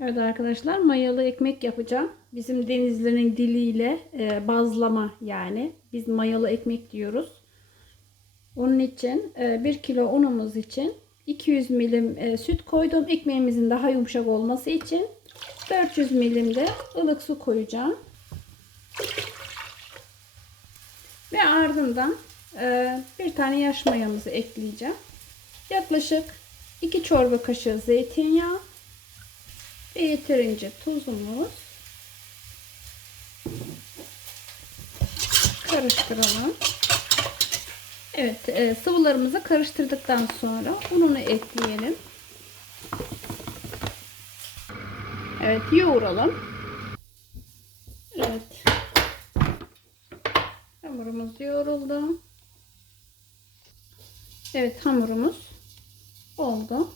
Evet arkadaşlar mayalı ekmek yapacağım. Bizim denizlerin diliyle e, bazlama yani. Biz mayalı ekmek diyoruz. Onun için 1 kilo unumuz için 200 milim e, süt koydum. Ekmeğimizin daha yumuşak olması için 400 milim de ılık su koyacağım. Ve ardından e, bir tane yaş mayamızı ekleyeceğim. Yaklaşık 2 çorba kaşığı zeytinyağı ve yeterince tuzumuz. Karıştıralım. Evet, e, sıvılarımızı karıştırdıktan sonra ununu ekleyelim. Evet, yoğuralım. Evet. Hamurumuz yoğruldu. Evet, hamurumuz oldu.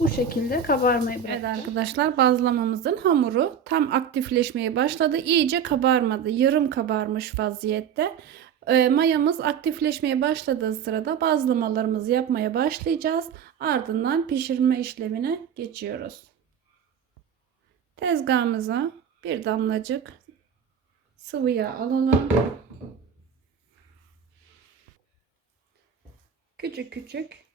Bu şekilde kabarmayı bırakacağım. Evet arkadaşlar bazlamamızın hamuru tam aktifleşmeye başladı. İyice kabarmadı. Yarım kabarmış vaziyette. E, mayamız aktifleşmeye başladığı sırada bazlamalarımızı yapmaya başlayacağız. Ardından pişirme işlemine geçiyoruz. Tezgahımıza bir damlacık sıvı yağ alalım. Küçük küçük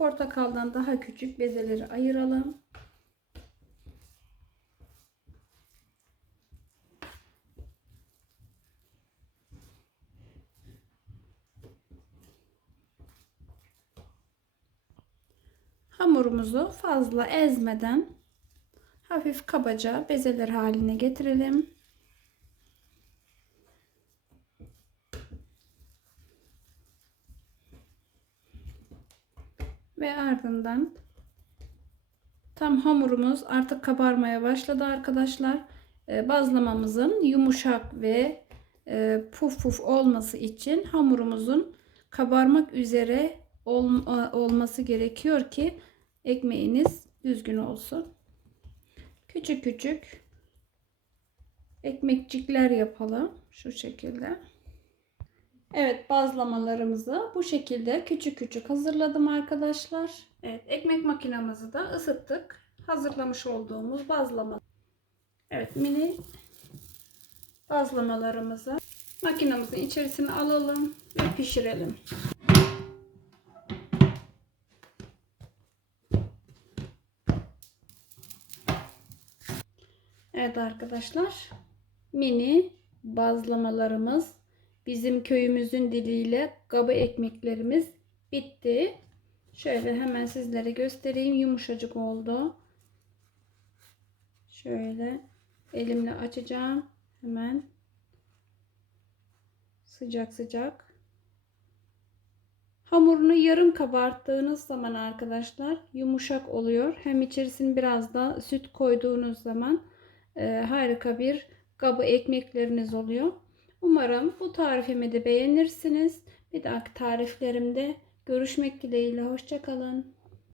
portakaldan daha küçük bezeleri ayıralım. Hamurumuzu fazla ezmeden hafif kabaca bezeler haline getirelim. Ve ardından tam hamurumuz artık kabarmaya başladı arkadaşlar. Ee, bazlamamızın yumuşak ve e, puf puf olması için hamurumuzun kabarmak üzere ol, olması gerekiyor ki ekmeğiniz düzgün olsun. Küçük küçük ekmekçikler yapalım şu şekilde. Evet bazlamalarımızı bu şekilde küçük küçük hazırladım arkadaşlar. Evet ekmek makinamızı da ısıttık. Hazırlamış olduğumuz bazlama. Evet mini bazlamalarımızı makinamızın içerisine alalım ve pişirelim. Evet arkadaşlar mini bazlamalarımız bizim köyümüzün diliyle gaba ekmeklerimiz bitti. Şöyle hemen sizlere göstereyim. Yumuşacık oldu. Şöyle elimle açacağım. Hemen sıcak sıcak. Hamurunu yarım kabarttığınız zaman arkadaşlar yumuşak oluyor. Hem içerisine biraz da süt koyduğunuz zaman e, harika bir kabı ekmekleriniz oluyor. Umarım bu tarifimi de beğenirsiniz. Bir dahaki tariflerimde görüşmek dileğiyle. Hoşçakalın.